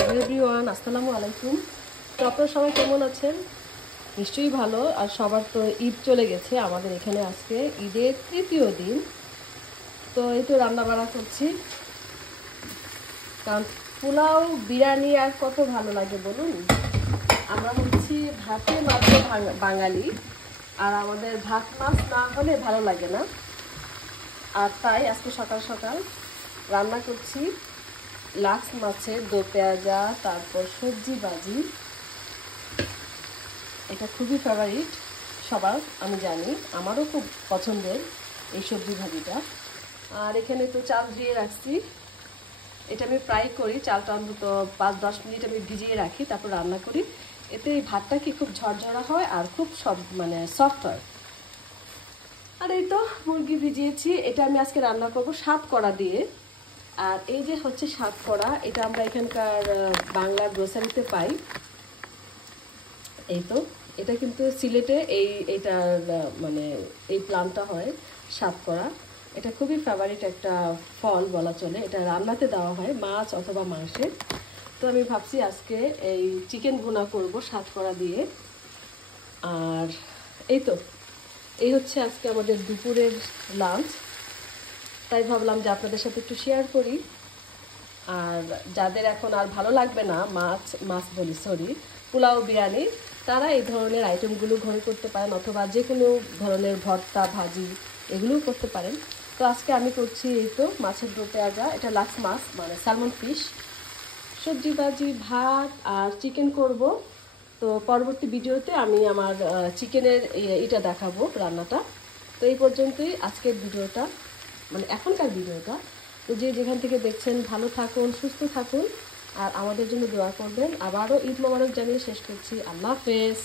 Everyone, আসসালামু আলাইকুম। তো আপনারা সবাই কেমন আছেন? নিশ্চয়ই ভালো। আর সবার তো ঈদ চলে গেছে, আমাদের এখানে আজকে ঈদের তৃতীয় দিন। তো এই তো রান্না বান্না করছি, কারণ পোলাও বিরিয়ানি আর কত ভালো লাগে বলুন। আমরা হচ্ছি ভাতে মাত্র বাঙালি, আর আমাদের ভাত মাছ না হলে ভালো লাগে না। আর তাই আজকে সকাল সকাল রান্না করছি লাক্স মাছের দো পেঁয়াজা, তারপর সবজি ভাজি। এটা খুবই ফেভারিট সবার, আমি জানি, আমারও খুব পছন্দের এই সবজি ভাজিটা। আর এখানে তো চাল ধুয়ে রাখছি, এটা আমি ফ্রাই করি। চালটা অন্তত 5-10 মিনিট আমি ভিজিয়ে রাখি, তারপর রান্না করি। এতে এই ভাতটা কি খুব ঝরঝরা হয় আর খুব সফট হয়। আর এই তো মুরগি ভিজিয়েছি, এটা আমি আজকে রান্না করব সাতকড়া দিয়ে। আর এই যে হচ্ছে সাতকড়া, এটা আমরা এখানকার বাংলা গ্রোসারিতে পাই। এই তো এটা কিন্তু সিলেটে এইটার এই প্লান্টটা হয় সাতকড়া। এটা খুবই ফেভারিট একটা ফল বলা চলে। এটা রান্নাতে দেওয়া হয় মাছ অথবা মাংসে। তো আমি ভাবছি আজকে এই চিকেন ভুনা করব সাতকড়া দিয়ে। আর এই তো এই হচ্ছে আজকে আমাদের দুপুরের লাঞ্চ। তাই ভাবলাম যে আপনাদের সাথে একটু শেয়ার করি। আর যাদের এখন আর ভালো লাগবে না পোলাও বিরিয়ানি, তারা এই ধরনের আইটেমগুলো ঘরে করতে পারেন, অথবা যে কোনো ধরনের ভর্তা ভাজি এগুলোও করতে পারেন। তো আজকে আমি করছি এই তো মাছের দো পেঁয়াজা, এটা লাক্স মাছ মানে স্যালমন ফিশ, সবজি ভাজি, ভাত আর চিকেন করব। তো পরবর্তী ভিডিওতে আমি আমার চিকেনের এটা দেখাবো রান্নাটা। তো এই পর্যন্তই আজকের ভিডিওটা, মানে এখনকার ভিডিওটা। তো যে যেখান থেকে দেখছেন ভালো থাকুন, সুস্থ থাকুন, আর আমাদের জন্য দোয়া করবেন। আবারও ঈদ মোবারক জানিয়ে শেষ করছি। আল্লাহ হাফেজ।